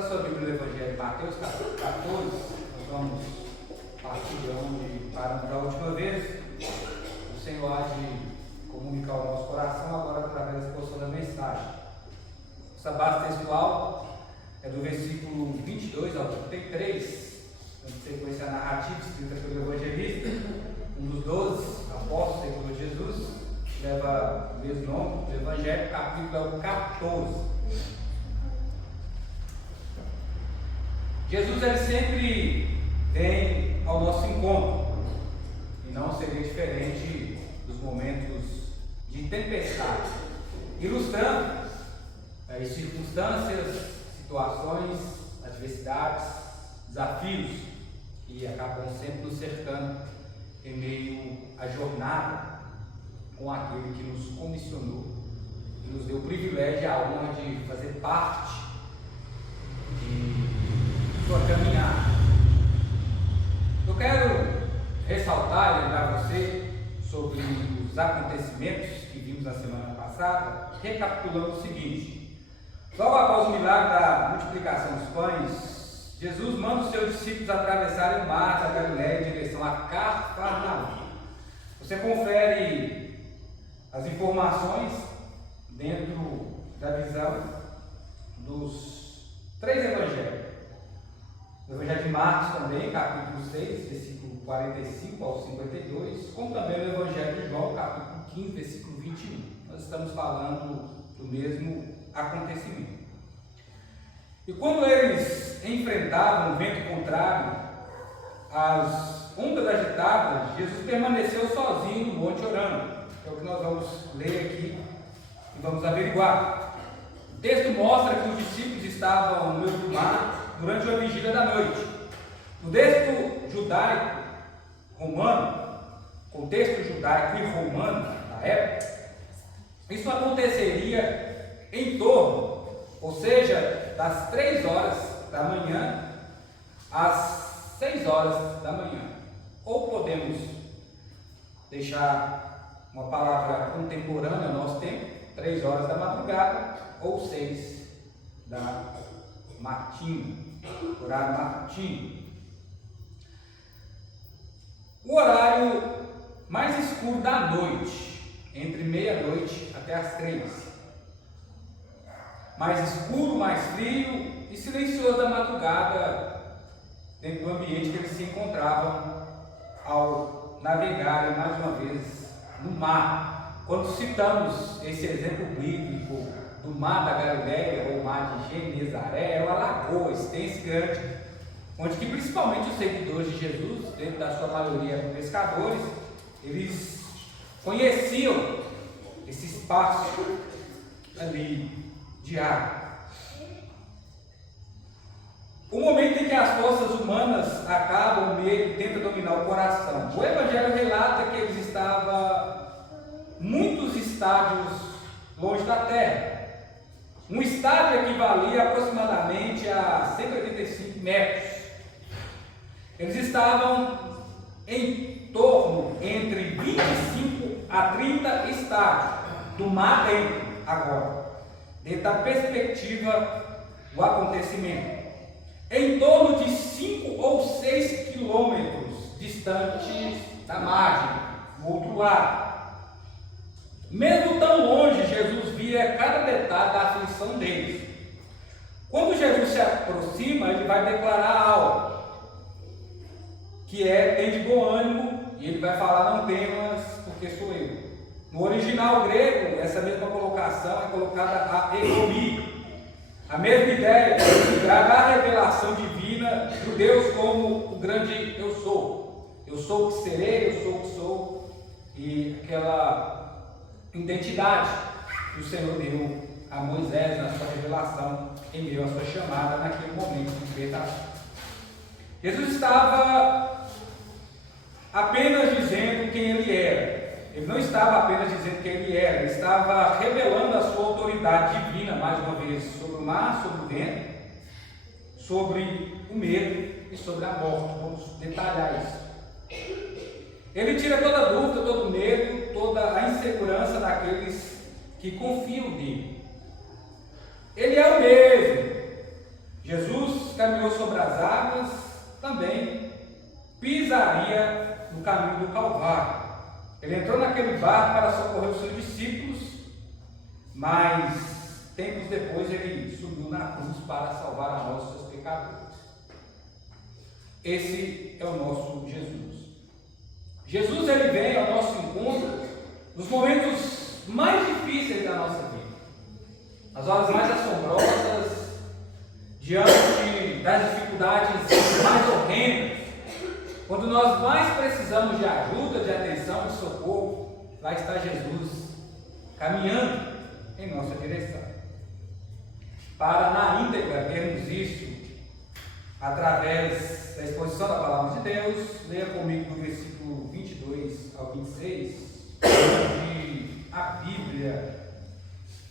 Abra sua Bíblia no Evangelho de Mateus, capítulo 14. Nós vamos partir de onde paramos da última vez. O Senhor há de comunicar ao nosso coração agora através da exposição da mensagem. Essa base textual é do versículo 22 ao 33, na sequência narrativa escrita pelo evangelista, um dos 12 apóstolos segundo Jesus, leva o mesmo nome, o Evangelho, o capítulo é o 14. Jesus ele sempre vem ao nosso encontro, e não seria diferente dos momentos de tempestade, ilustrando as circunstâncias, situações, adversidades, desafios que acabam sempre nos cercando em meio à jornada com aquele que nos comissionou e nos deu o privilégio e a honra de fazer parte de sua caminhada. Eu quero ressaltar e lembrar você sobre os acontecimentos que vimos na semana passada, recapitulando o seguinte: logo após o milagre da multiplicação dos pães, Jesus manda os seus discípulos atravessarem o mar da Galiléia em direção a Cafarnaum. Você confere as informações dentro da visão dos três evangelhos. O Evangelho de Marcos também, capítulo 6, versículo 45 ao 52, como também o Evangelho de João, capítulo 15, versículo 21. Nós estamos falando do mesmo acontecimento. E quando eles enfrentavam o vento contrário, as ondas agitadas, Jesus permaneceu sozinho no monte orando. É o que nós vamos ler aqui e vamos averiguar. O texto mostra que os discípulos estavam no meio do mar durante uma vigília da noite. No texto judaico romano, contexto judaico e romano da época, isso aconteceria em torno, ou seja, das 3 horas da manhã às 6 horas da manhã. Ou podemos deixar uma palavra contemporânea ao nosso tempo, 3 horas da madrugada ou 6 da matina, horário matutino. O horário mais escuro da noite, entre meia-noite até as 3. Mais escuro, mais frio e silencioso da madrugada, dentro do ambiente que eles se encontravam ao navegarem mais uma vez no mar. Quando citamos esse exemplo bíblico do mar da Galiléia ou mar de Genezaré, é uma lagoa extensa e grande, onde que principalmente os seguidores de Jesus, dentro da sua maioria pescadores, eles conheciam esse espaço ali de água. O momento em que as forças humanas acabam, o medo tenta dominar o coração. O Evangelho relata que eles estavam muitos estádios longe da terra. Um estádio equivalia aproximadamente a 185 metros. Eles estavam em torno entre 25 a 30 estádios do mar dentro, agora, dentro da perspectiva do acontecimento. Em torno de 5 ou 6 quilômetros distantes da margem, do outro lado. Mesmo tão longe, Jesus via cada detalhe da aflição deles. Quando Jesus se aproxima, ele vai declarar algo, que é: tem de bom ânimo, e ele vai falar: não temas, porque sou eu. No original grego, essa mesma colocação é colocada a egomi. A mesma ideia de tragar a revelação divina do Deus como o grande eu sou. Eu sou o que serei, eu sou o que sou. E aquela identidade que o Senhor deu a Moisés na sua revelação, em meio à sua chamada naquele momento de libertação. Jesus estava apenas dizendo quem ele era. Ele não estava apenas dizendo quem ele era, ele estava revelando a sua autoridade divina, mais uma vez, sobre o mar, sobre o vento, sobre o medo e sobre a morte. Vamos detalhar isso. Ele tira toda a dúvida, todo o medo, toda a insegurança daqueles que confiam nele. Ele é o mesmo. Jesus caminhou sobre as águas, também pisaria no caminho do Calvário. Ele entrou naquele barco para socorrer os seus discípulos, mas tempos depois ele subiu na cruz para salvar a nós, seus pecadores. Esse é o nosso Jesus. Jesus, ele vem ao nosso encontro nos momentos mais difíceis da nossa vida, nas horas mais assombrosas, diante das dificuldades mais horrendas, quando nós mais precisamos de ajuda, de atenção, de socorro. Lá está Jesus caminhando em nossa direção. Para na íntegra vermos isso através da exposição da palavra de Deus, leia comigo no versículo 22 ao 26, onde a Bíblia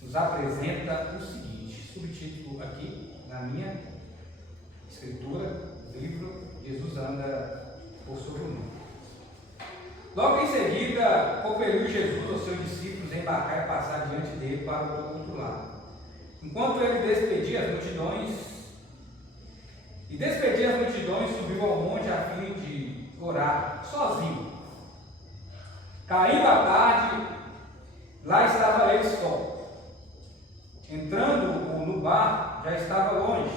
nos apresenta o seguinte, subtítulo aqui na minha escritura, livro: Jesus anda por sobre o mundo. Logo em seguida, compeliu Jesus aos seus discípulos a embarcar e passar diante dele para o outro lado. Enquanto ele despedia as multidões, subiu ao monte a fim de orar, sozinho. Caindo a tarde, lá estava ele só. Entrando no barco, já estava longe.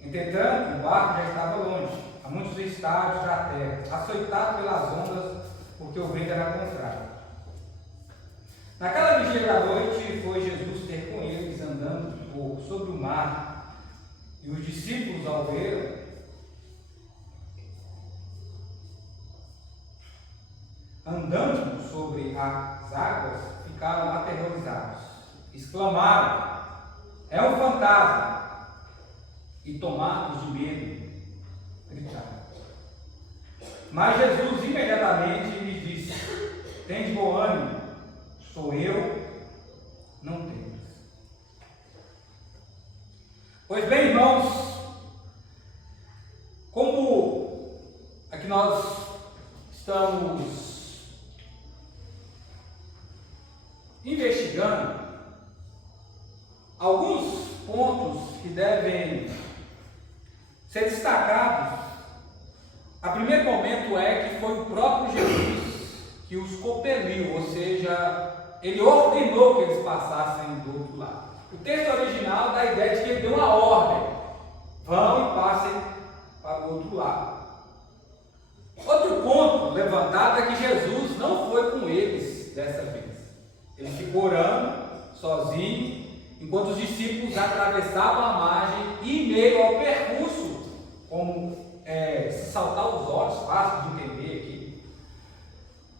Entretanto, o barco já estava longe, a muitos estádios da terra, açoitado pelas ondas, porque o vento era contrário. Naquela vigília da noite, foi Jesus ter com eles, andando sobre o mar, e os discípulos, ao verem, andando sobre as águas, ficaram aterrorizados, exclamaram: é um fantasma! E tomados de medo, gritaram. Mas Jesus imediatamente lhes disse: tende bom ânimo, sou eu, não temas. Pois bem, irmãos, como aqui nós estamos investigando alguns pontos que devem ser destacados, a primeiro momento é que foi o próprio Jesus que os compeliu, ou seja, ele ordenou que eles passassem do outro lado. O texto original dá a ideia de que ele deu uma ordem: vão e passem para o outro lado. Outro ponto levantado é que Jesus não foi com eles dessa vez. Ele ficou orando sozinho, enquanto os discípulos atravessavam a margem, e em meio ao percurso, como se saltar os olhos, fácil de entender aqui,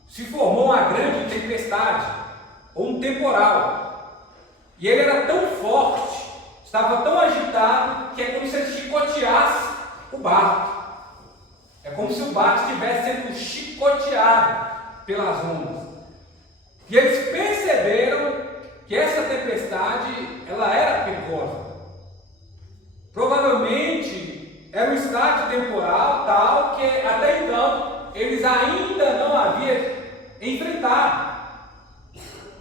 se formou uma grande tempestade, ou um temporal, e ele era tão forte, estava tão agitado, que é como se ele chicoteasse o barco. É como se o barco estivesse sendo chicoteado pelas ondas. E eles perceberam que essa tempestade, ela era perigosa. Provavelmente era um estágio temporal tal que até então eles ainda não haviam enfrentado.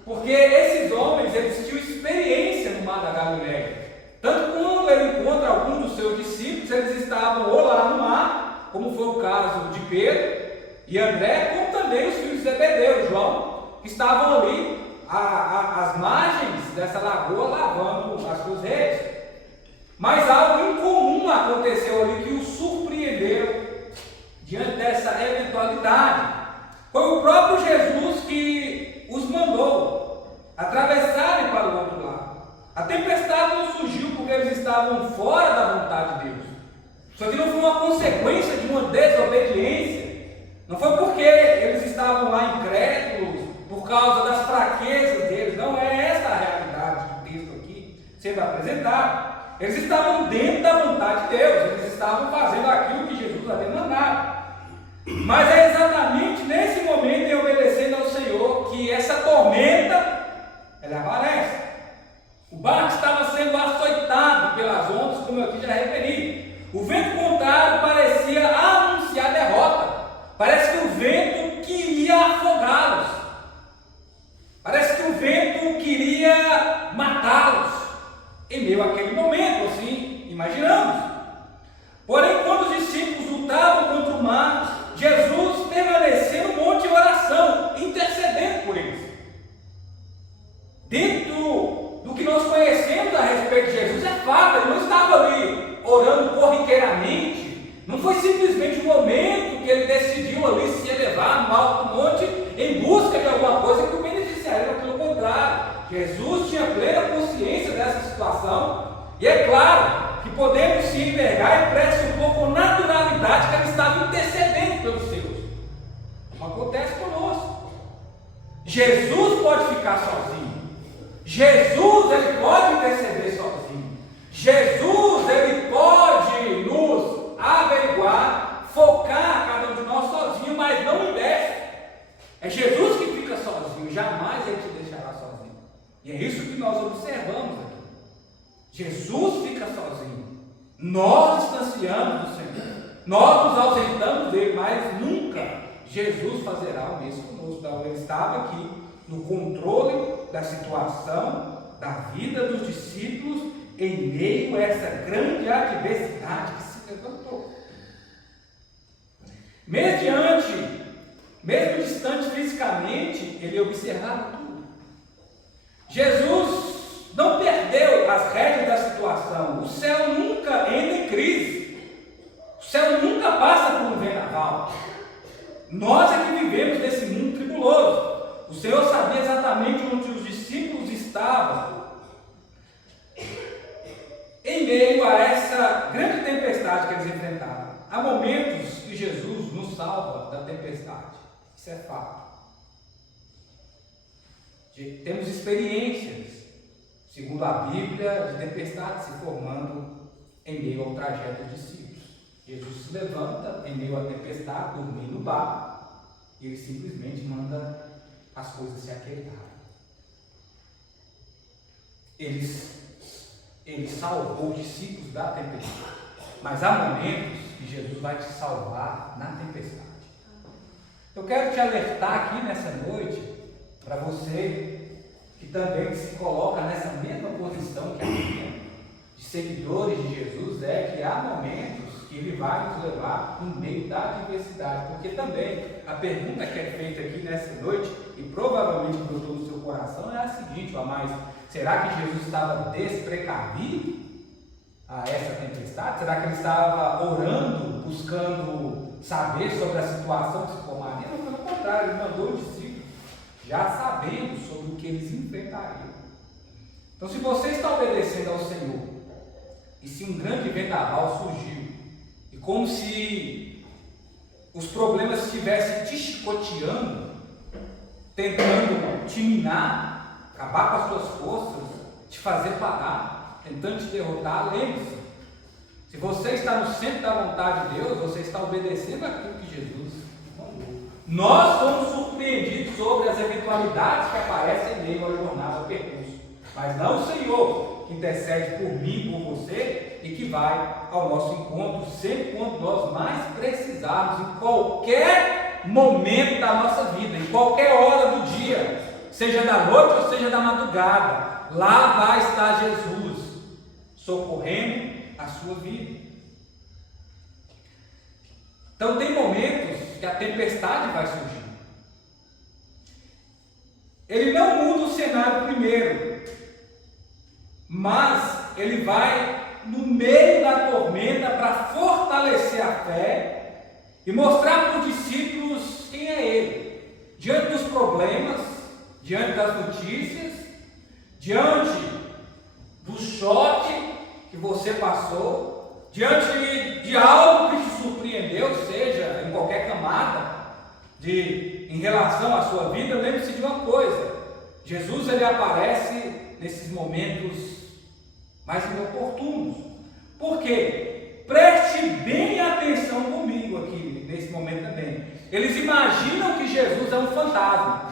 Porque esses homens, eles tinham experiência no mar da Galileia. Tanto quando ele encontra algum dos seus discípulos, eles estavam ou lá no mar, como foi o caso de Pedro e André, como também os filhos de Zebedeu, João, que estavam ali às margens dessa lagoa lavando as suas redes. Mas algo incomum aconteceu ali que os surpreendeu diante dessa eventualidade. Foi o próprio Jesus que os mandou atravessarem para o outro lado. A tempestade não surgiu porque eles estavam fora da vontade de Deus. Isso aqui não foi uma consequência de uma desobediência. Não foi porque eles estavam lá incrédulos, por causa das fraquezas deles. Não é essa a realidade do texto aqui sendo apresentado. Eles estavam dentro da vontade de Deus. Eles estavam fazendo aquilo que Jesus havia mandado. Mas é exatamente nesse momento, em obedecendo ao Senhor, que essa tormenta ela aparece. O barco estava sendo açoitado pelas ondas, como eu aqui já referi. O vento contrário parecia anunciar derrota. Parece que o vento queria afogá-los. Parece que o vento queria matá-los. Em meio àquele momento, assim, imaginamos. Porém, quando os discípulos lutavam contra o mar, Jesus permaneceu no monte em oração, intercedendo por eles. Dentro do que nós conhecemos a respeito de Jesus, é fato, ele não estava ali orando corriqueiramente, não foi simplesmente um momento que ele decidiu ali se elevar no alto do monte em busca de alguma coisa que o beneficiaria, pelo contrário, Jesus tinha plena consciência dessa situação, e é claro que podemos se envergar e pressupor com naturalidade que ele estava intercedendo pelos seus. Não acontece conosco. Jesus pode ficar sozinho. Jesus, ele pode interceder sozinho. Jesus, ele pode nos averiguar, focar cada um de nós sozinho, mas não investe. É Jesus que fica sozinho, jamais ele te deixará sozinho. E é isso que nós observamos aqui. Jesus fica sozinho. Nós distanciamos do Senhor. Nós nos ausentamos dele, mas nunca Jesus fazerá o mesmo conosco. Então, ele estava aqui no controle da situação, da vida dos discípulos, em meio a essa grande adversidade que se levantou. Mesmo distante fisicamente, ele observava tudo. Jesus não perdeu as rédeas da situação. O céu nunca entra em crise. O céu nunca passa por um vendaval. Nós é que vivemos nesse mundo tribuloso. O Senhor sabia exatamente onde os discípulos estavam em meio a essa grande tempestade que eles enfrentaram. Há momentos que Jesus nos salva da tempestade. Isso é fato. Temos experiências, segundo a Bíblia, de tempestade se formando em meio ao trajeto dos discípulos. Jesus se levanta em meio à tempestade, dormindo no barco, e ele simplesmente manda as coisas se aquietarem. Ele salvou os discípulos da tempestade, mas há momentos que Jesus vai te salvar na tempestade. Eu quero te alertar aqui nessa noite, para você que também se coloca nessa mesma posição que a minha, de seguidores de Jesus, é que há momentos que ele vai nos levar no meio da adversidade, porque também a pergunta que é feita aqui nessa noite, e provavelmente brotou no seu coração, é a seguinte: mas será que Jesus estava desprecavido a essa tempestade? Será que ele estava orando, buscando saber sobre a situação que se formaria? Não, pelo contrário, ele mandou os discípulos já sabendo sobre o que eles enfrentariam. Então, se você está obedecendo ao Senhor, e se um grande vendaval surgiu, e como se os problemas estivessem te chicoteando, tentando te minar, acabar com as tuas forças, te fazer parar, tentando te derrotar, lembre-se, se você está no centro da vontade de Deus, você está obedecendo aquilo que Jesus mandou. Nós somos surpreendidos sobre as eventualidades que aparecem em meio à jornada, ao percurso, mas não o Senhor que intercede por mim, por você, e que vai ao nosso encontro sempre quando nós mais precisarmos, em qualquer momento da nossa vida, em qualquer hora do dia, seja da noite ou seja da madrugada, lá vai estar Jesus socorrendo a sua vida. Então tem momentos que a tempestade vai surgir. Ele não muda o cenário primeiro, mas ele vai no meio da tormenta para fortalecer a fé e mostrar para os discípulos quem é ele. Diante dos problemas, diante das notícias, diante do choque que você passou, diante de algo que te surpreendeu, seja em qualquer camada em relação à sua vida, lembre-se de uma coisa: Jesus ele aparece nesses momentos mais inoportunos. Por quê? Preste bem atenção comigo aqui nesse momento também. Eles imaginam que Jesus é um fantasma.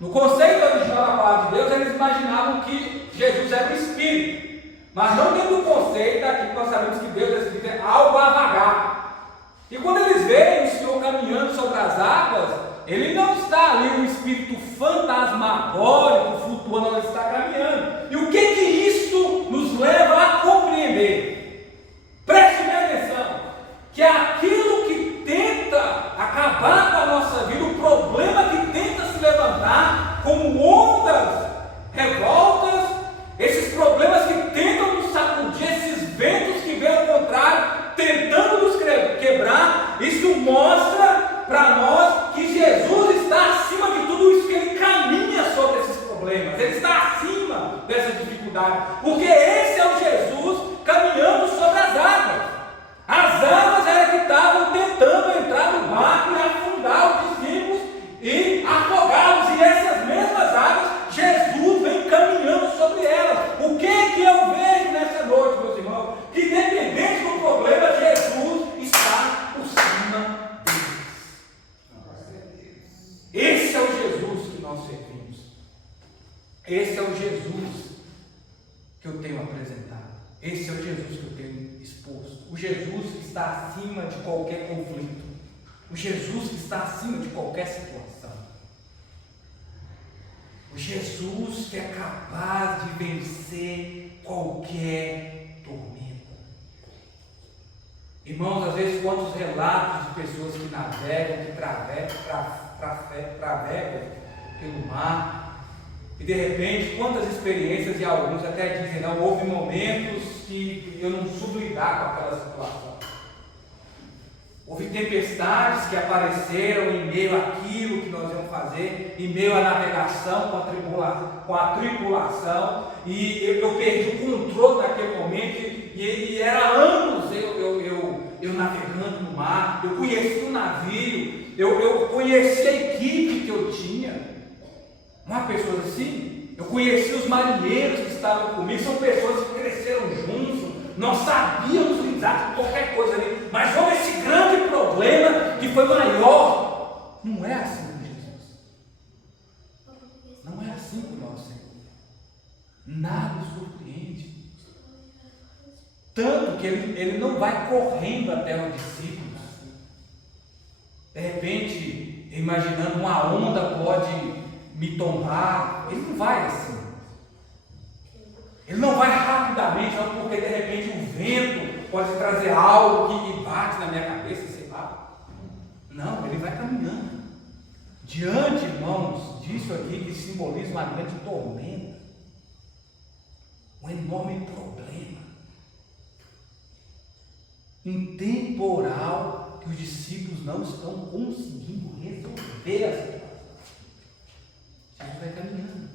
No conceito original da palavra de Deus, eles imaginavam que Jesus era um espírito. Mas não dentro do conceito aqui que nós sabemos que Deus é espírito, é algo a vagar. E quando eles veem o Senhor caminhando sobre as águas, ele não está ali um espírito fantasmagórico flutuando, ele está caminhando. E o que isso nos leva a compreender? dificuldade, porque esse é o Jesus caminhando sobre as águas. As águas eram que estavam tentando entrar no barco e afundar os discípulos e afogá-los, e essas mesmas águas, Jesus vem caminhando sobre elas. O que eu vejo nessa noite, meus irmãos? Que independente do problema, Jesus está por cima deles. Esse é o Jesus que nós servimos. Esse é o Jesus que eu tenho apresentado. Esse é o Jesus que eu tenho exposto. O Jesus que está acima de qualquer conflito. O Jesus que está acima de qualquer situação. O Jesus que é capaz de vencer qualquer tormenta. Irmãos, às vezes quantos relatos de pessoas que navegam, que travegam pelo mar, e de repente, quantas experiências, e alguns até dizem, não, houve momentos que eu não soube lidar com aquela situação. Houve tempestades que apareceram em meio àquilo que nós íamos fazer, em meio à navegação com a tripulação, e eu perdi o controle naquele momento, e era anos eu navegando no mar, eu conheci o navio, eu conheci a equipe que eu tinha. Não há pessoas assim? Eu conheci os marinheiros que estavam comigo, são pessoas que cresceram juntos, nós sabíamos lidar com qualquer coisa ali, mas houve esse grande problema que foi maior. Não é assim com Jesus. Não é assim com o nosso Senhor. Nada nos surpreende. Tanto que ele não vai correndo até os discípulos. De repente, imaginando uma onda pode me tombar, ele não vai assim. Ele não vai rapidamente, não, porque de repente o vento pode trazer algo que bate na minha cabeça, sei lá. Não, ele vai caminhando. Diante, irmãos, disso aqui que simboliza uma grande tormenta, um enorme problema, um temporal que os discípulos não estão conseguindo resolver a situação. Jesus vai caminhando.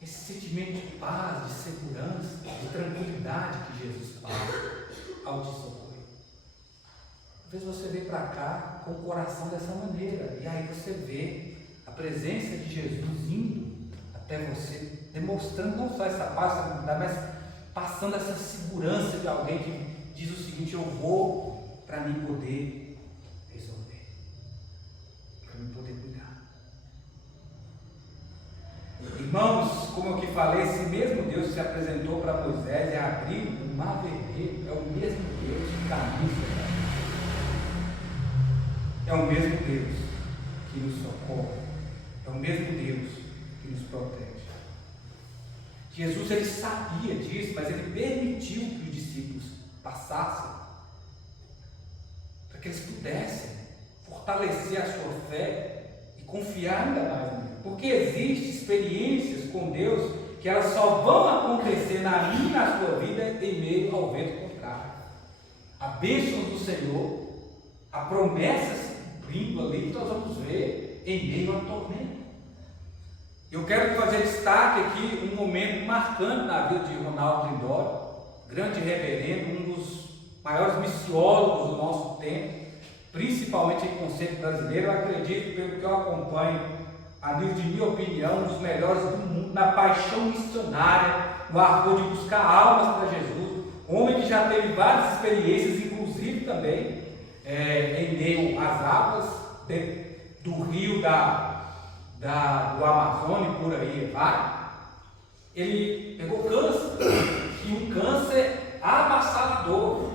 Esse sentimento de paz, de segurança, de tranquilidade que Jesus fala ao te socorrer. Às vezes você vem para cá com o coração dessa maneira, e aí você vê a presença de Jesus indo até você, demonstrando não só essa paz, essa tranquilidade, mas passando essa segurança de alguém que diz o seguinte: eu vou para mim poder resolver, para mim poder cuidar. Irmãos, como eu que falei, esse mesmo Deus que se apresentou para Moisés e abriu o mar vermelho é o mesmo Deus que caminha. É o mesmo Deus que nos socorre, é o mesmo Deus que nos protege. Jesus, ele sabia disso, mas ele permitiu que os discípulos passassem para que eles pudessem fortalecer a sua fé e confiar ainda mais nele. Porque existem experiências com Deus que elas só vão acontecer na minha e na sua vida em meio ao vento contrário. A bênção do Senhor, a promessa se cumprindo ali, nós vamos ver em meio à tormenta. Eu quero fazer destaque aqui um momento marcante na vida de Ronaldo Lindório, grande reverendo, um dos maiores missiólogos do nosso tempo, principalmente em conceito brasileiro. Eu acredito, pelo que eu acompanho, a nível de minha opinião, um dos melhores do mundo na paixão missionária, no ardor de buscar almas para Jesus, um homem que já teve várias experiências, inclusive também em meio às águas do rio do Amazonas, por aí vai. Ele pegou câncer, e um câncer avassalador,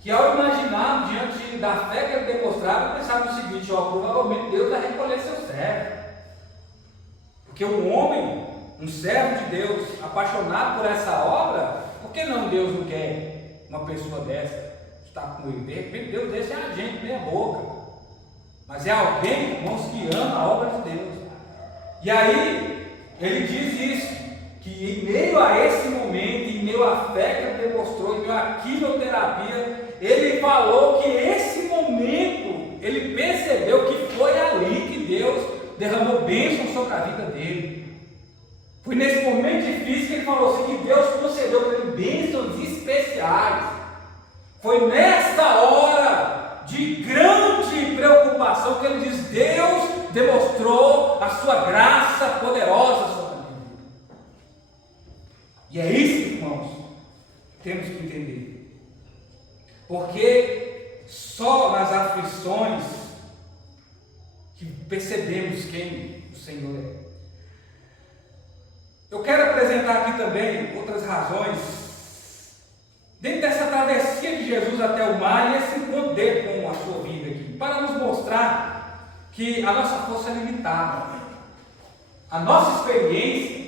que ao imaginar diante da fé que ele demonstrava, ele pensava o seguinte: provavelmente Deus vai recolher seu servo, porque um homem, um servo de Deus, apaixonado por essa obra, por que não Deus não quer uma pessoa dessa estar com ele? De repente Deus deixa a gente meia boca, mas é alguém, irmãos, que ama a obra de Deus. E aí ele diz isso, que em meio a esse momento, em meio à fé que ele demonstrou, em meio à quimioterapia, ele falou que esse momento, ele percebeu que foi ali que Deus derramou bênção sobre a vida dele. Foi nesse momento difícil que ele falou assim, que Deus concedeu para ele bênçãos especiais. Foi nessa hora de grande preocupação que ele diz, Deus demonstrou a sua graça poderosa sobre a minha vida. E é isso, irmãos, que temos que entender. Porque só nas aflições que percebemos quem o Senhor é. Eu quero apresentar aqui também outras razões dentro dessa travessia de Jesus até o mar e esse encontro dele com a sua vida aqui, para nos mostrar que a nossa força é limitada. A nossa experiência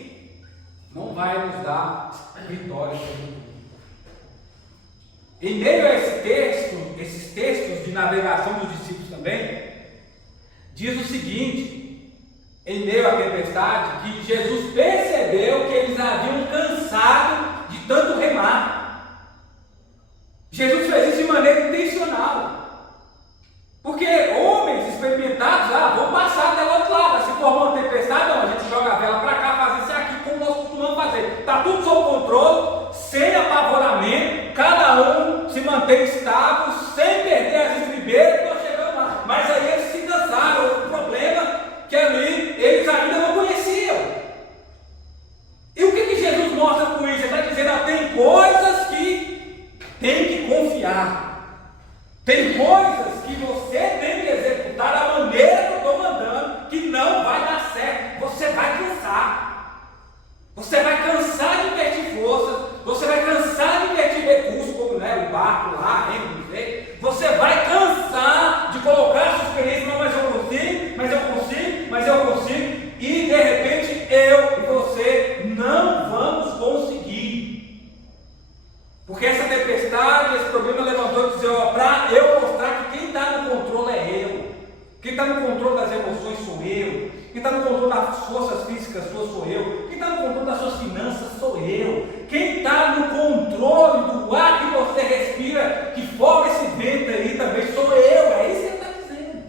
não vai nos dar vitória sobre tudo. Em meio a esses textos de navegação dos discípulos também, diz o seguinte, em meio à tempestade, que Jesus percebeu que eles haviam cansado de tanto remar. Jesus fez isso de maneira intencional. Porque homens experimentados, vão passar até o outro lado. Se formou uma tempestade, não, a gente joga a vela para cá, faz isso aqui, como nós costumamos fazer. Está tudo sob controle, sem apavoramento, cada um se mantém estável, sem perder as estribeiras, nós chegamos lá. Mas aí eles se cansaram. O problema que ali eles ainda não conheciam. E o que Jesus mostra com isso? Ele está dizendo, tem coisas que tem que confiar. Tem coisas que você tem que executar da maneira que eu estou mandando, que não vai dar certo. Você vai cansar. Você vai cansar de investir força. Você vai cansar de investir recursos, como o barco lá, não sei. Você vai cansar de colocar a sua experiência, não, mas eu consigo, mas eu consigo, e de repente eu e você não vamos conseguir. Porque essa tempestade, esse problema levantou e disse, para eu mostrar que quem está no controle é eu. Quem está no controle das emoções sou eu. Quem está no controle das forças físicas sou eu. Quem está no controle das suas finanças sou eu. Quem está no controle do ar que você respira, que forma esse vento aí também, sou eu. É isso que ele está dizendo.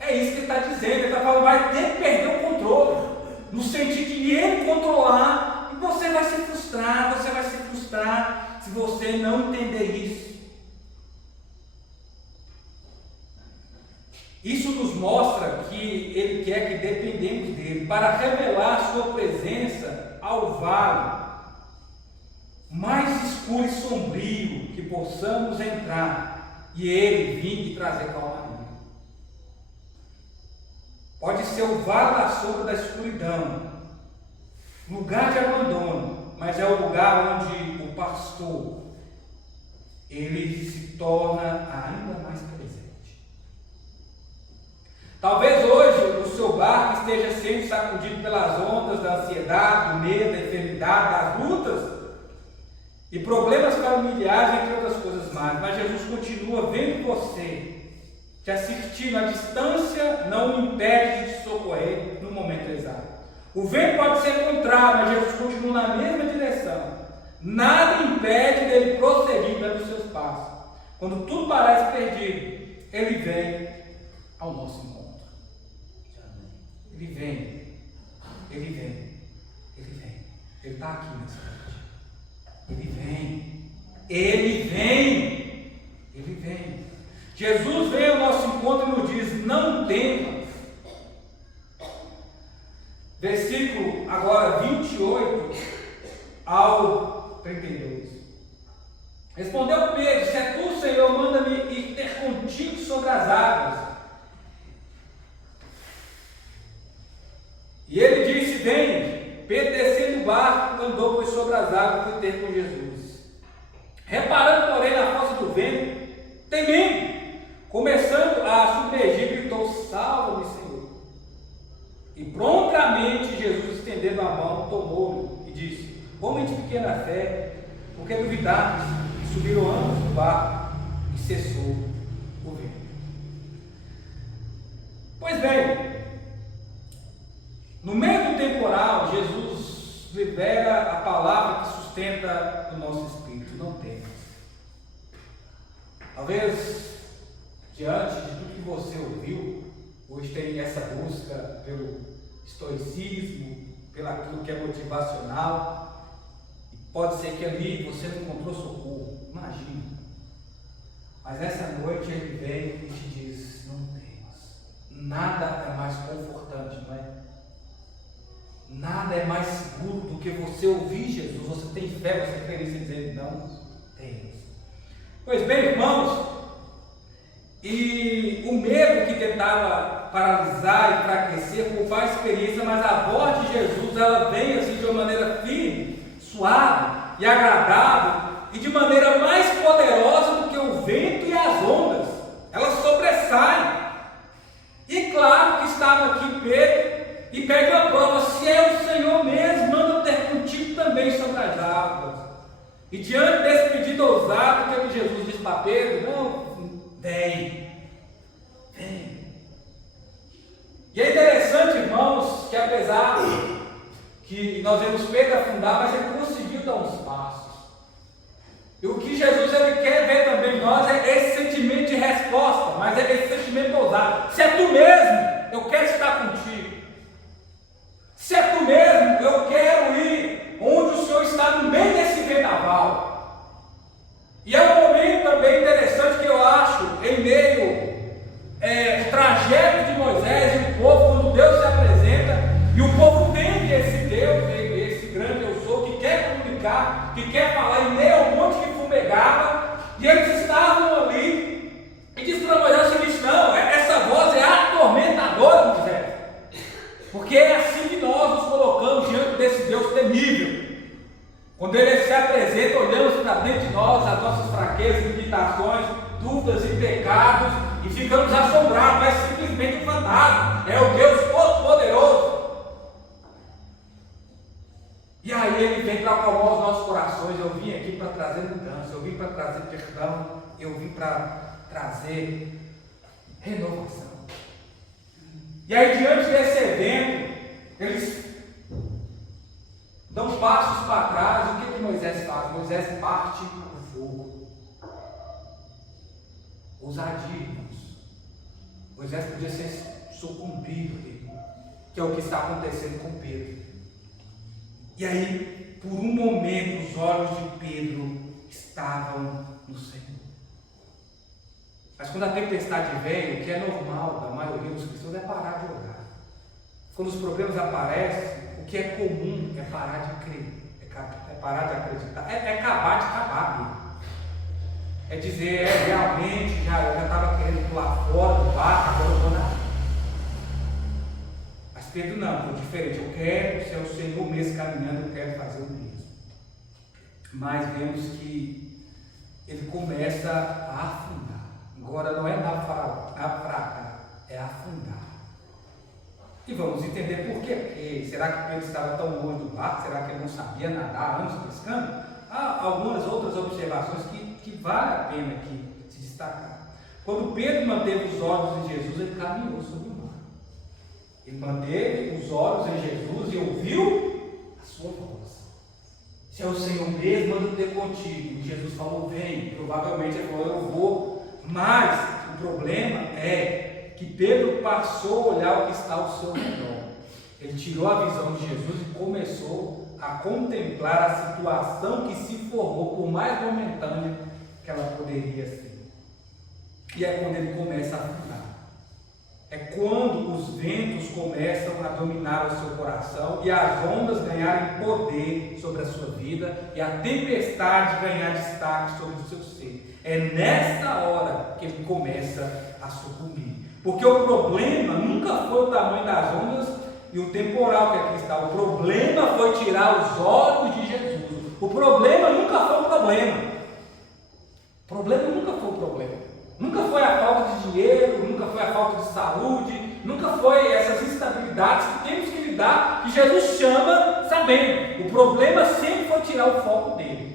É isso que ele está dizendo. Ele está falando, vai ter que perder o controle. No sentido de ele controlar. E você vai se frustrar, se você não entender isso. Isso nos mostra que ele quer que dependemos dele para revelar a sua presença ao vale mais escuro e sombrio que possamos entrar e ele vir e trazer calmaria. Pode ser o vale da sombra da escuridão, lugar de abandono, mas é o lugar onde o pastor ele se torna ainda mais presente. Talvez hoje o seu barco esteja sendo sacudido pelas ondas da ansiedade, do medo, da enfermidade, das lutas e problemas familiares, entre outras coisas mais. Mas Jesus continua vendo você, te assistindo à distância, não o impede de te socorrer no momento exato. O vento pode ser contrário, mas Jesus continua na mesma direção. Nada impede dele prosseguir pelos seus passos. Quando tudo parece perdido, ele vem ao nosso encontro. Ele vem. Ele está aqui nessa noite. Ele vem. Jesus vem ao nosso encontro e nos diz, não temas. Versículo agora 28 ao 32. Respondeu Pedro, se é tu, Senhor, manda-me ir ter contigo sobre as águas. E ele disse, vem. Pedro, descendo do barco, andou por sobre as águas e foi ter com Jesus. Reparando, porém, na força do vento, temendo, começando a submergir, gritou, salva-me, Senhor. E prontamente Jesus, estendendo a mão, tomou-o e disse, homem de pequena fé, por que duvidaste? E subiram ambos do barco e cessou o vento. Pois bem, no meio do temporal, Jesus libera a palavra que sustenta o nosso espírito, não temas. Talvez, diante de tudo que você ouviu, Hoje tem essa busca pelo estoicismo, pelo aquilo que é motivacional. E pode ser que ali você não encontrou socorro, imagina. Mas nessa noite ele vem e te diz: não temas. Nada é mais confortante, não é? Nada é mais seguro do que você ouvir Jesus. Você tem fé, você crê nisso e dizer: não temas. Pois bem, irmãos, e o medo que tentava paralisar, enfraquecer, poupar a experiência, mas a voz de Jesus, ela vem assim de uma maneira firme, suave e agradável, e de maneira mais poderosa do que o vento e as ondas. Ela sobressai. E claro que estava aqui Pedro, e pede uma prova: se é o Senhor mesmo, manda eu ter contigo também sobre as águas. E diante desse pedido ousado, o que Jesus diz para Pedro? Não, vem. E é interessante, irmãos, que apesar que nós vemos Pedro afundar, mas ele conseguiu dar uns passos. E o que Jesus ele quer ver também em nós é esse sentimento de resposta, mas é esse sentimento ousado. Se é tu mesmo, eu quero estar contigo. Se é tu mesmo, eu quero ir onde o Senhor está, no meio desse vendaval. E é um momento também interessante que eu acho, em meio o trajeto de Moisés e o povo, quando Deus se apresenta, e o povo entende esse Deus, esse grande eu sou, que quer comunicar, que quer falar em meio ao monte que fumegava, e eles estavam ali, e diz para Moisés o seguinte: não, essa voz é atormentadora, Moisés, porque é assim que nós nos colocamos diante desse Deus temível. Quando ele se apresenta, olhamos para dentro de nós as nossas fraquezas, limitações, dúvidas e pecados, e ficamos assombrados. Não é simplesmente um fantasma, é o Deus Todo-Poderoso. E aí ele vem para acalmar os nossos corações. Eu vim aqui para trazer mudança, eu vim para trazer perdão, eu vim para trazer renovação. E aí, diante desse evento, eles dão passos para trás. O que Moisés faz? Moisés parte o fogo. Ousadia, irmãos. Moisés podia ser sucumbido, que é o que está acontecendo com Pedro. E aí, por um momento, os olhos de Pedro estavam no Senhor. Mas quando a tempestade vem, o que é normal da maioria dos cristãos é parar de orar. Quando os problemas aparecem, o que é comum é parar de crer, é parar de acreditar, é acabar de acabar mesmo. É dizer: realmente, eu já estava querendo pular fora do barco, agora eu vou nadar. Mas Pedro não, foi diferente. Eu quero ser o Senhor mesmo caminhando, eu quero fazer o mesmo. Mas vemos que ele começa a afundar. Agora não é naufragar, é afundar. E vamos entender por quê. Porque será que Pedro estava tão longe do barco? Será que ele não sabia nadar anos pescando? Há algumas outras observações que vale a pena aqui se destacar. Quando Pedro manteve os olhos em Jesus, ele caminhou sobre o mar. Ele manteve os olhos em Jesus e ouviu a sua voz. Se é o Senhor mesmo, manda ter contigo. E Jesus falou: vem. Provavelmente ele falou: eu vou. Mas o problema é que Pedro passou a olhar o que está ao seu redor. Ele tirou a visão de Jesus e começou a contemplar a situação que se formou, por mais momentânea que ela poderia ser. E é quando ele começa a afundar. É quando os ventos começam a dominar o seu coração e as ondas ganharem poder sobre a sua vida e a tempestade ganhar destaque sobre o seu ser. É nessa hora que ele começa a sucumbir. Porque o problema nunca foi o tamanho das ondas e o temporal que aqui está. O problema foi tirar os olhos de Jesus. O problema nunca foi um problema. O problema nunca foi um problema. Nunca foi a falta de dinheiro, nunca foi a falta de saúde, nunca foi essas instabilidades que temos que lidar, que Jesus chama sabendo. O problema sempre foi tirar o foco dele.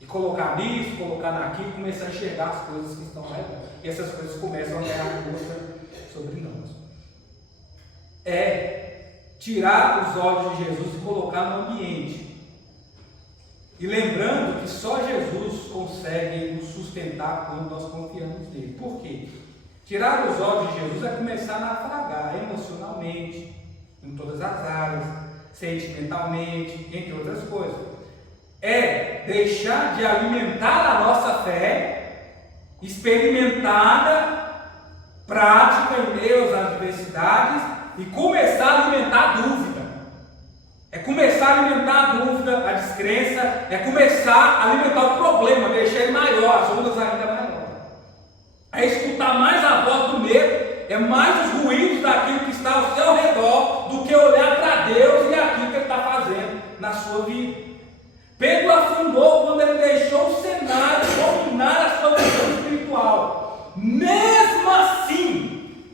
E colocar nisso, colocar naquilo, começar a enxergar as coisas que estão ao redor. E essas coisas começam a ganhar força sobre nós. É tirar os olhos de Jesus e colocar no ambiente. E lembrando que só Jesus consegue nos sustentar quando nós confiamos nele. Por quê? Tirar os olhos de Jesus é começar a naufragar emocionalmente, em todas as áreas, sentimentalmente, entre outras coisas. É deixar de alimentar a nossa fé, experimentada, prática em meio às adversidades, e começar a alimentar a dúvida. É começar a alimentar a dúvida, a descrença, é começar a alimentar o problema, deixar ele maior, as ondas ainda maiores. É escutar mais a voz do medo, é mais os ruídos daquilo que está ao seu redor, do que olhar para Deus e aquilo que Ele está fazendo na sua vida. Pedro afundou quando ele deixou o cenário dominar a sua visão espiritual. Mesmo assim,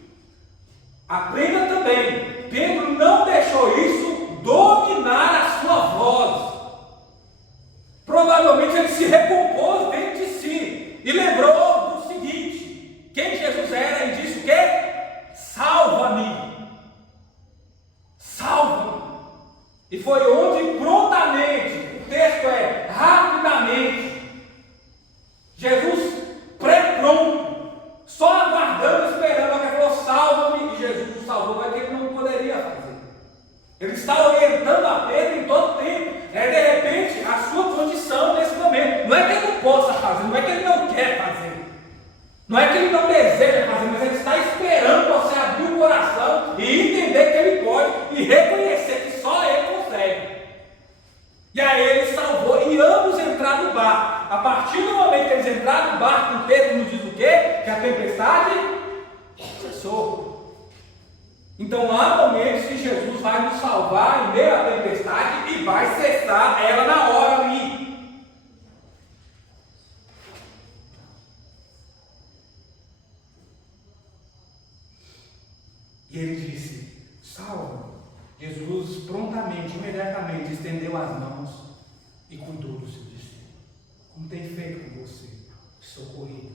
aprenda também, Pedro não deixou isso dominar a sua voz. Provavelmente ele se recompôs dentro de si e lembrou do seguinte: quem Jesus era, e disse o quê? Salva-me, salva-me. E foi onde prontamente, o texto é rapidamente, Jesus pré-pronto, só aguardando, esperando, que ele falou salva-me, e Jesus o salvou, mas ele não poderia fazer. Ele está orientando a Pedro em todo tempo. É de repente a sua condição nesse momento. Não é que ele não possa fazer, não é que ele não quer fazer, não é que ele não deseja fazer, mas ele está esperando você abrir o coração e entender que ele pode e reconhecer que só ele consegue. E aí ele salvou e ambos entraram no barco. A partir do momento que eles entraram no barco, o texto nos diz o quê? Que a tempestade cessou. Então há momentos que Jesus vai nos salvar em meio à tempestade e vai cessar ela na hora ali. E ele disse: salva. Jesus prontamente, imediatamente estendeu as mãos e cuidou do seu discípulo, como tem feito com você, socorrido.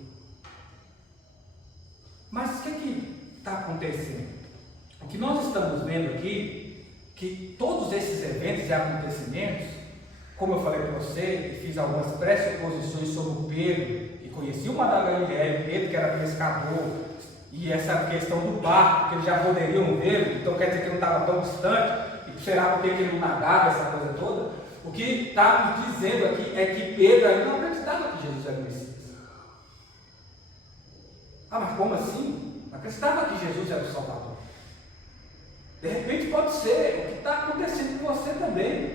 Mas o que está acontecendo? O que nós estamos vendo aqui, que todos esses eventos e acontecimentos, como eu falei para você, e fiz algumas pressuposições sobre o Pedro, e conheci o Mar da Galileia, Pedro que era pescador, e essa questão do barco, que eles já poderiam ver, então quer dizer que ele não estava tão distante, e será porque ele não nadava, essa coisa toda. O que está nos dizendo aqui é que Pedro ainda não acreditava que Jesus era o Messias. Ah, mas como assim? Não acreditava que Jesus era o Salvador. De repente pode ser o que está acontecendo com você também.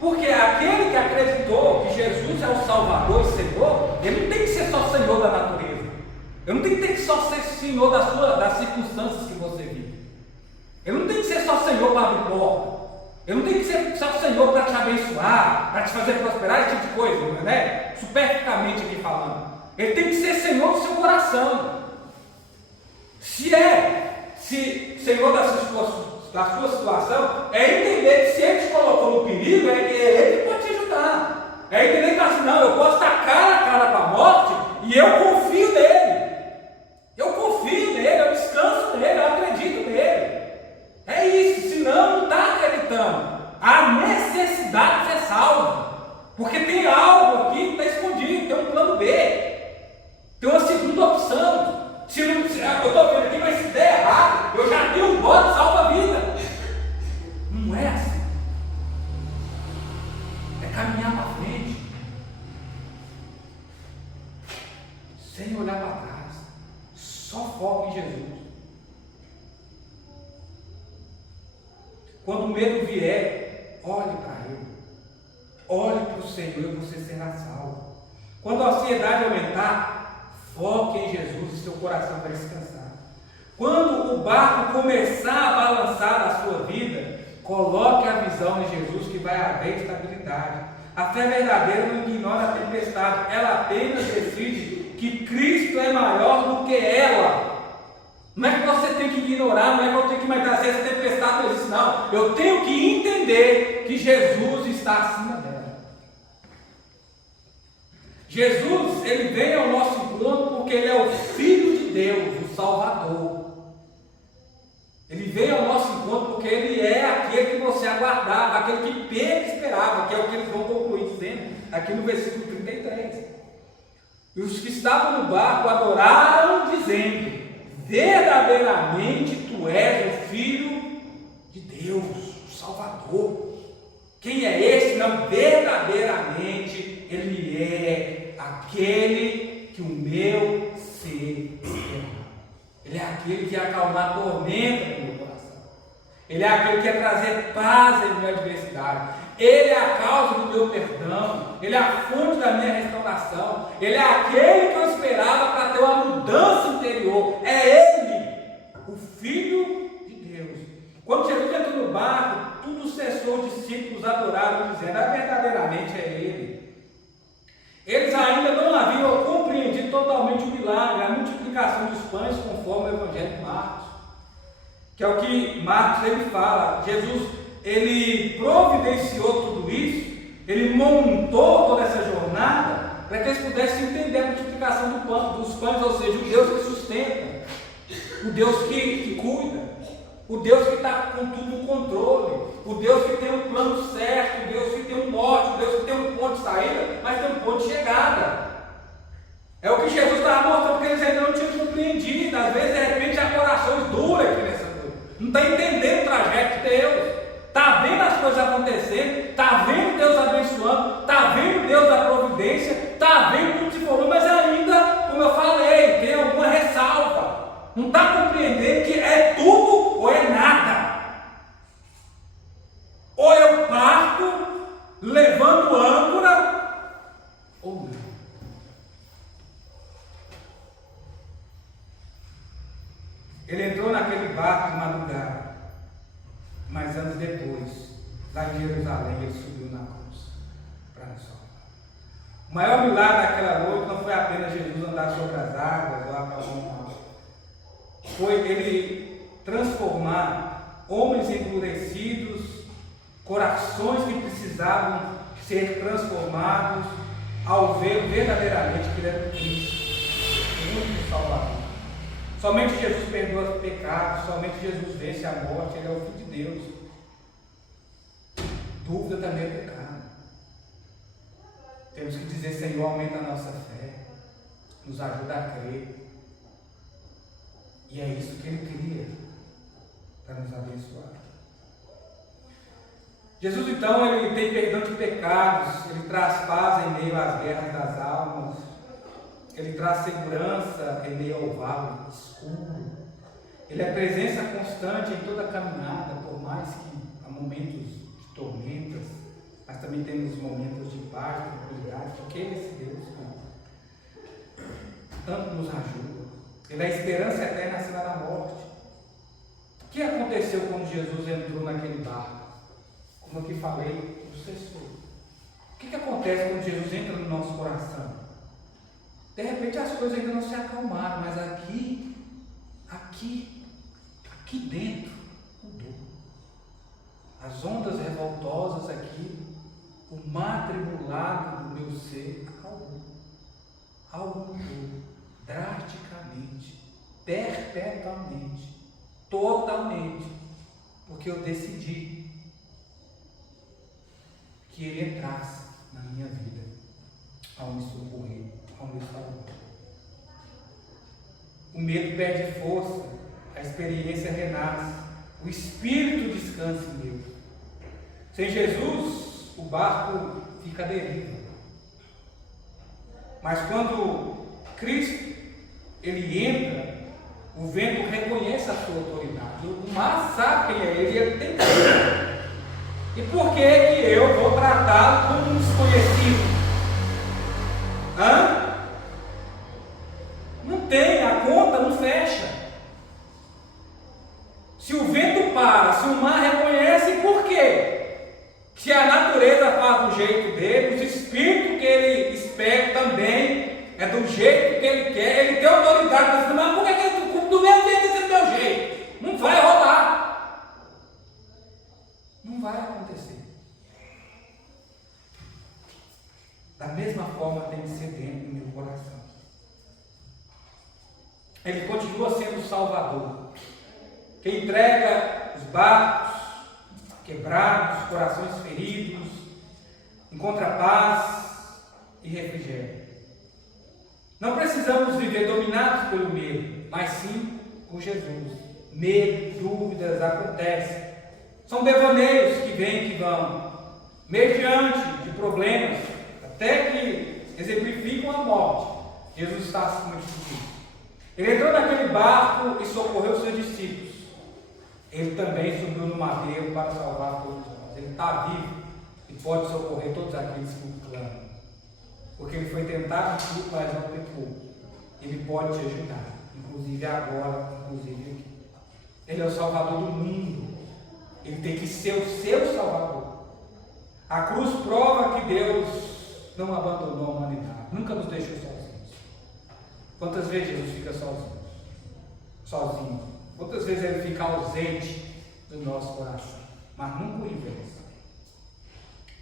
Porque aquele que acreditou que Jesus é o Salvador e Senhor, ele não tem que ser só Senhor da natureza. Ele não tem que só ser Senhor das circunstâncias que você vive. Ele não tem que ser só Senhor para abrir porta. Ele não tem que ser só Senhor para te abençoar, para te fazer prosperar, esse tipo de coisa, né? Superficialmente aqui falando. Ele tem que ser Senhor do seu coração. Se Senhor da sua situação, é entender que se Ele te colocou no perigo, é Ele que pode te ajudar. É entender que assim, não, eu posso estar cara a cara com a morte e eu confio nele. Eu confio nele, eu descanso nele, eu acredito nele. É isso, senão não está acreditando. Há necessidade de ser salvo. Porque tem algo aqui que está escondido, tem um plano B. Tem uma segunda opção. Se não, eu estou vendo aqui, mas se der errado, eu já tenho um bote salva-vida. Não é assim. É caminhar para frente, sem olhar para trás. Só foco em Jesus. Quando o medo vier, olhe para Ele. Olhe para o Senhor e você será salvo. Quando a ansiedade aumentar, foque em Jesus e seu coração vai descansar. Quando o barco começar a balançar na sua vida, coloque a visão em Jesus que vai haver estabilidade. A fé verdadeira não ignora a tempestade, ela apenas decide que Cristo é maior do que ela. Não é que você tem que ignorar, não é que eu tenho que trazer essa tempestade, não existe, não. Eu tenho que entender que Jesus está acima dela. Jesus, ele vem ao nosso encontro porque ele é o Filho de Deus, o Salvador. Ele veio ao nosso encontro porque ele é aquele que você aguardava, aquele que Pedro esperava, que é o que eles vão concluir dizendo aqui no versículo 33. E os que estavam no barco adoraram dizendo: verdadeiramente tu és o Filho de Deus, o Salvador. Quem é esse? Não, verdadeiramente Ele é aquele que o meu ser espera. Ele é aquele que ia acalmar a tormenta do meu coração. Ele é aquele que ia trazer paz em minha adversidade. Ele é a causa do meu perdão. Ele é a fonte da minha restauração. Ele é aquele que eu esperava para ter uma mudança interior. É Ele, o Filho de Deus. Quando Jesus entrou no barco, tudo cessou, os discípulos adoraram, dizendo: verdadeiramente é Ele. Eles ainda não haviam compreendido totalmente o milagre, a multiplicação dos pães, conforme o Evangelho de Marcos, que é o que Marcos ele fala. Jesus, ele providenciou tudo isso, ele montou toda essa jornada para que eles pudessem entender a multiplicação dos pães, ou seja, o Deus que sustenta, o Deus que cuida, o Deus que está com tudo no controle, o Deus que tem um plano certo, o Deus que tem um norte, o Deus que tem um ponto de saída, mas tem um ponto de chegada. É o que Jesus estava mostrando, porque eles ainda não tinham compreendido. Às vezes, de repente, há corações duros aqui nessa coisa, não está entendendo o trajeto de Deus, está vendo as coisas acontecendo, está vendo Deus abençoando, está vendo Deus da providência, está vendo tudo se formando, mas ainda, como eu falei, tem alguma ressalva. Não está compreendendo que é tudo ou é nada. Ou eu parto levando âncora, ou não. Ele entrou naquele barco de madrugada, mas anos depois, lá em Jerusalém, ele subiu na cruz para nos salvar. O maior milagre daquela noite não foi apenas Jesus andar sobre as águas ou acalmar o mar. Foi ele transformar homens endurecidos, corações que precisavam ser transformados, ao ver verdadeiramente que ele era o Cristo, o único Salvador. Somente Jesus perdoa os pecados, somente Jesus vence a morte, Ele é o Filho de Deus. Dúvida também é pecado. Temos que dizer: Senhor, aumenta a nossa fé, nos ajuda a crer. E é isso que Ele queria, para nos abençoar. Jesus, então, Ele tem perdão de pecados, Ele traz paz em meio às guerras das almas, Ele traz segurança em meio ao vale escuro. Ele é presença constante em toda a caminhada, por mais que há momentos de tormentas, mas também temos momentos de paz, de tranquilidade, porque Ele é esse Deus que tanto nos ajuda. Ele é a esperança eterna acima da morte. O que aconteceu quando Jesus entrou naquele barco? Como eu que falei, o cessou. O que acontece quando Jesus entra no nosso coração? De repente as coisas ainda não se acalmaram, mas aqui dentro mudou. As ondas revoltosas aqui, o mar tribulado do meu ser acalmou. Algo mudou, drasticamente, perpetuamente, totalmente, porque eu decidi que Ele entrasse na minha vida, ao me socorrer, ao me salvar. O medo perde força, a experiência renasce, o Espírito descansa em Deus. Sem Jesus, o barco fica à deriva. Mas quando Cristo, Ele entra, o vento reconhece a sua autoridade. O mar sabe quem é Ele e Ele tem medo. E por que eu vou tratá-lo como um desconhecido? Não tem, a conta não fecha. Se o vento para, se o mar reconhece, por quê? Se a natureza faz do jeito dele, os espíritos que ele espera também é do jeito que ele quer, ele tem autoridade, mas por que do mesmo jeito que é do meu jeito? Não vai rolar. Não vai acontecer. Da mesma forma tem que ser dentro do meu coração. Ele continua sendo o Salvador, que entrega os barcos quebrados, corações feridos, encontra paz e refrigério. Não precisamos viver dominados pelo medo, mas sim por Jesus. Medo, dúvidas acontecem. São devaneios que vêm e que vão, mediante de problemas, até que exemplificam a morte. Jesus está acima de tudo isso. Ele entrou naquele barco e socorreu os seus discípulos. Ele também subiu no madeiro para salvar todos nós. Ele está vivo e pode socorrer todos aqueles que o clamam. Porque ele foi tentado em tudo, mas não pecou. Ele pode te ajudar, inclusive agora, inclusive aqui. Ele é o Salvador do mundo. Ele tem que ser o seu Salvador. A cruz prova que Deus não abandonou a humanidade, nunca nos deixou sozinhos. Quantas vezes Jesus fica sozinho? Quantas vezes ele fica ausente do nosso coração? Mas nunca o inverso.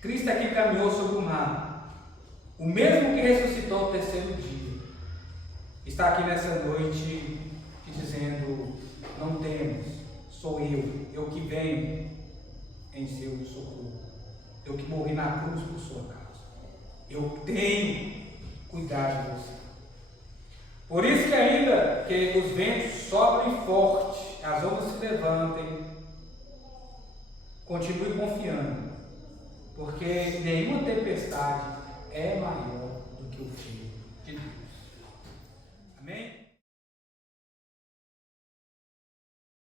Cristo é quem caminhou sobre o mar, o mesmo que ressuscitou ao terceiro dia. Está aqui nessa noite te dizendo: não temas, sou eu que venho em seu socorro. Eu que morri na cruz por sua causa. Eu tenho cuidado de você. Por isso que ainda que os ventos soprem forte, as ondas se levantem, continue confiando, porque nenhuma tempestade é maior do que o filho de Deus. Amém?